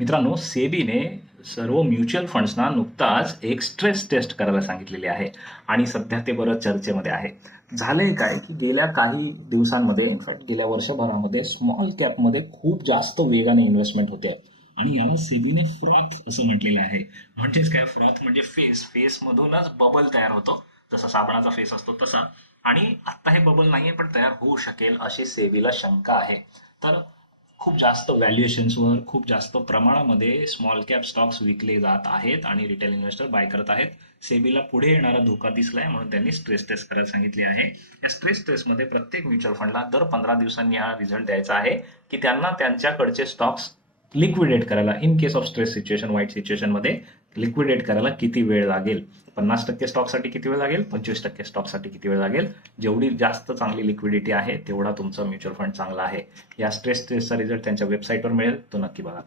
मित्रांनो, सेबीने सर्व म्युच्युअल फंड्सना नुकताच एक स्ट्रेस टेस्ट करायला सांगितलेली आहे आणि सध्या ते बरं चर्चेमध्ये आहे. झालंय काय की गेल्या काही दिवसांमध्ये, इनफॅक्ट गेल्या वर्षभरामध्ये स्मॉल कॅपमध्ये खूप जास्त वेगाने इन्व्हेस्टमेंट होते आणि याला सेबीने फ्रॉथ असं म्हटलेलं आहे. म्हणजेच काय, फ्रॉथ म्हणजे फेस मधूनच बबल तयार होतो, जसा साबणाचा फेस असतो तसा. आणि आता हे बबल नाहीये पण तयार होऊ शकेल अशी सेबीला शंका आहे. तर खूप जास्त व्हॅल्युएशन्सवर खूप जास्त प्रमाणामध्ये स्मॉल कॅप स्टॉक्स विकले जात आहेत आणि रिटेल इन्व्हेस्टर बाय करत आहेत. सेबीला पुढे येणारा धोका दिसलाय म्हणून त्यांनी स्ट्रेस टेस्ट करायला सांगितली आहे. या स्ट्रेस टेस्टमध्ये प्रत्येक म्युच्युअल फंडला दर 15 दिवसांनी हा रिझल्ट द्यायचा आहे की त्यांना त्यांच्याकडचे स्टॉक्स लिक्विडेट करायला, in case of stress situation, वाईट सिच्युएशन मध्ये लिक्विडेट करायला किती वेळ लागेल. 50% स्टॉकसाठी किती वेळ लागेल, 25% स्टॉकसाठी किती वेळ लागेल. जेवढी जास्त चांगली लिक्विडिटी आहे तेवढा तुमचा म्युच्युअल फंड चांगला आहे. या स्ट्रेस टेस्टचा रिझल्ट त्यांच्या वेबसाईटवर मिळेल, तो नक्की बघा.